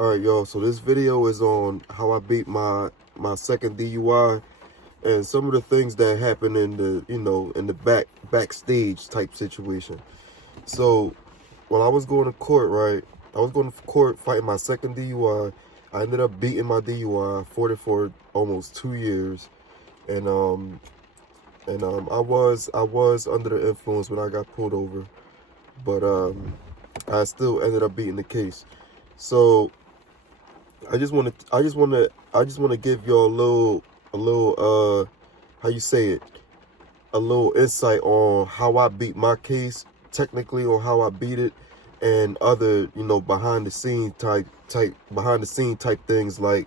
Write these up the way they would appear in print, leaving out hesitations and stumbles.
All right, y'all. So this video is on how I beat my second DUI and some of the things that happened in the in the backstage type situation. So when I was going to court, right? I was going to court fighting my second DUI. I ended up beating my DUI, fought it for almost 2 years, and I was under the influence when I got pulled over, but I still ended up beating the case. So I just want to give y'all a little how you say it, a little insight on how I beat my case, technically on how I beat it, and other, behind the scene type things, like,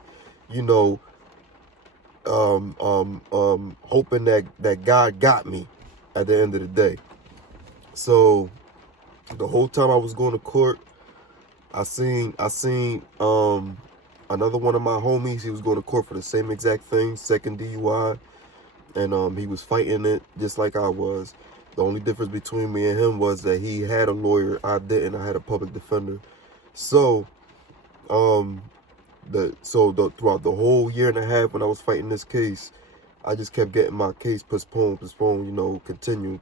you know, hoping that God got me at the end of the day. So the whole time I was going to court, I seen another one of my homies. He was going to court for the same exact thing, second DUI, and he was fighting it just like I was. The only difference between me and him was that he had a lawyer, I didn't. I had a public defender. So throughout the whole year and a half when I was fighting this case, I just kept getting my case postponed, continue,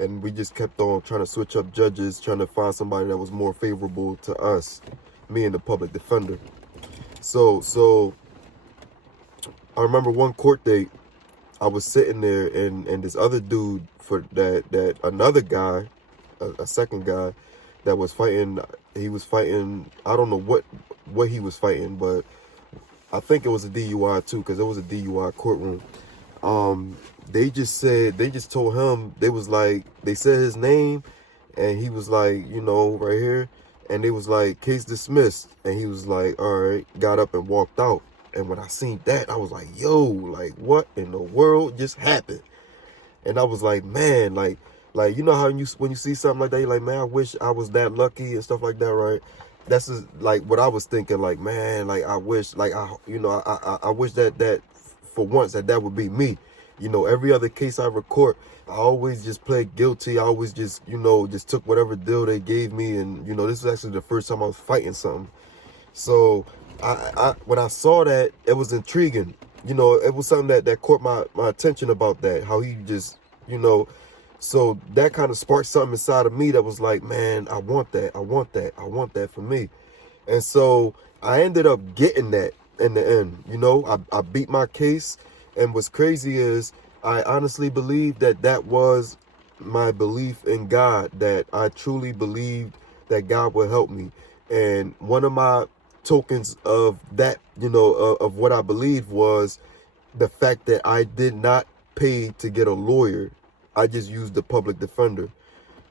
and we just kept on trying to switch up judges, trying to find somebody that was more favorable to us, me and the public defender. So I remember one court date, I was sitting there, and this other dude, for that another guy, a second guy that was fighting, he was fighting, I don't know what he was fighting, but I think it was a DUI too, because it was a DUI courtroom. They just told him, they said his name, and he was like, right here, and they was like, case dismissed, and he was like, all right, got up and walked out. And when I seen that, I was like, yo, like, what in the world just happened? And I was like, man, like you know how when you see something like that, you're like, man, I wish I was that lucky and stuff like that, right? That's just like what I was thinking, like, man, like, I wish, like, I wish that for once that would be me. Every other case I record, I always just pled guilty. I always just took whatever deal they gave me, and this was actually the first time I was fighting something. So I when I saw that, it was intriguing. It was something that caught my attention about that, how he just, so that kind of sparked something inside of me that was like, man, I want that for me. And so I ended up getting that in the end. I beat my case, and what's crazy is I honestly believe that was my belief in God, that I truly believed that God would help me. And one of my tokens of that, of what I believed, was the fact that I did not pay to get a lawyer. I just used the public defender.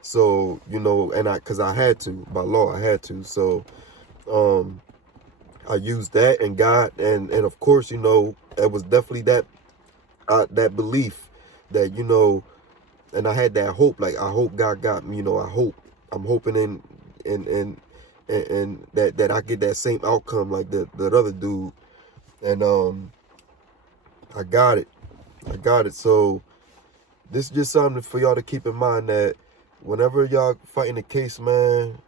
So, because I had to, by law, I had to. So, I used that, and God, and of course, it was definitely that belief that, and I had that hope, like, I hope God got me, I'm hoping in that I get that same outcome like that other dude. And I got it. So this is just something for y'all to keep in mind, that whenever y'all fighting a case, man,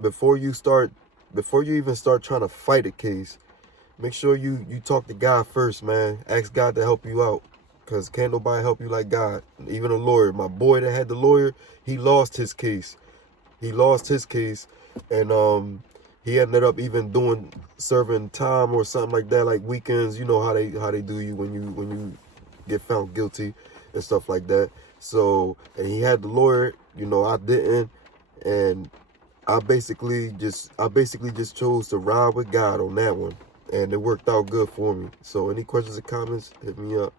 before you even start trying to fight a case, make sure you talk to God first, man. Ask God to help you out, because can't nobody help you like God. Even a lawyer. My boy that had the lawyer, he lost his case. And he ended up even serving time or something like that, like weekends. You know how they do you when you get found guilty and stuff like that. So, and he had the lawyer, I didn't, and I basically just chose to ride with God on that one, and it worked out good for me. So any questions or comments, hit me up.